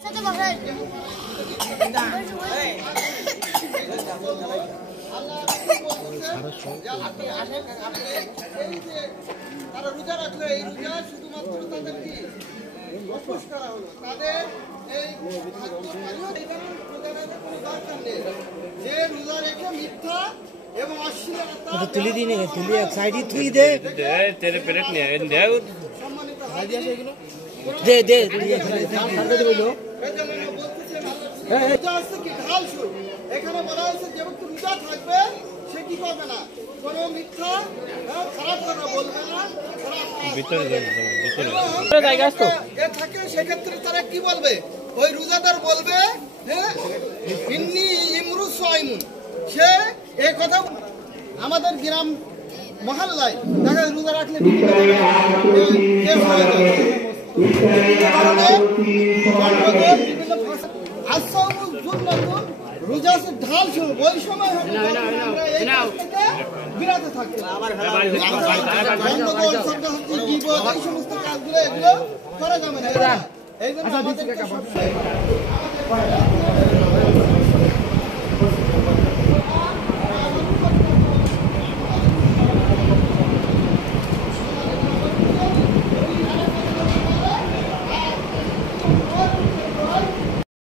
সাথে বসে তারা রোজা রাখলে এই রোজা শুধুমাত্র তাদের কি অপোষ করা হলো তাদের এই দরকার নেই যে রোজা রেখে মিথ্যা এবং অশ্লীলতা তুলি দিনে তুলি এক সাইডে তুই দে तेरे पेरेट नहीं है दे সম্মানিত দে দে তুই এখানে সামনে দে বলো রোজা আছে কি ঢাল শুরু এখানে বলা হয়েছে যে ব্যক্তি রোজা থাকবে সে কি করবে না কোনো মিথ্যা খারাপ কথা বলবে না ভিতরে ভিতরে জায়গা আছে তো এ থাকে সেক্ষেত্রে তারা কি বলবে ওই রোজাদার বলবে হ্যাঁ ইন্নী ইমরু সাইমুন সে এই কথা আমাদের গ্রাম মহল্লায় দেখা রোজা রাখলে রোজা ঢাল শুরু ওই সময় বিরাতে থাকবে এই সমস্ত কাজগুলো এগুলো করা যাবে না এই জন্য আমাদের